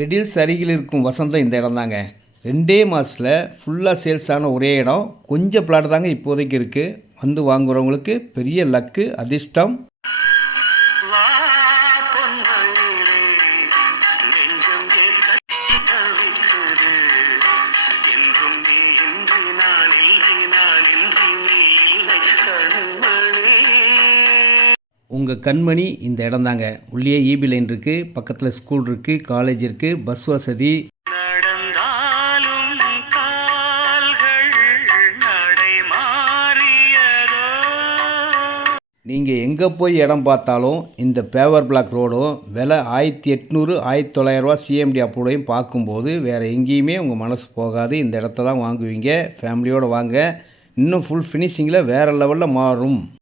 Riddles அருகில் இருக்கும் வசந்தம் இந்த இடம் தாங்க. 2 மாதத்தில் ஃபுல்லாக சேல்ஸ் ஆன ஒரே இடம். கொஞ்சம் பிளாட் தாங்க இப்போதைக்கு இருக்குது. வந்து வாங்குறவங்களுக்கு பெரிய லக்கு, அதிர்ஷ்டம். உங்கள் கண்மணி இந்த இடம் தாங்க. உள்ளே ஈபி லைன் இருக்குது, பக்கத்தில் ஸ்கூல் இருக்குது, காலேஜ் இருக்குது, பஸ் வசதி. நீங்கள் எங்கே போய் இடம் பார்த்தாலும் இந்த பேவர் பிளாக் ரோடும் விலை 1800 1900 சிஎம்டி அப்ரூவையும் பார்க்கும்போது வேறு எங்கேயுமே உங்கள் மனசு போகாது. இந்த இடத்த தான் வாங்குவீங்க. ஃபேமிலியோடு வாங்க. இன்னும் ஃபுல் ஃபினிஷிங்கில் வேறு லெவலில் மாறும்.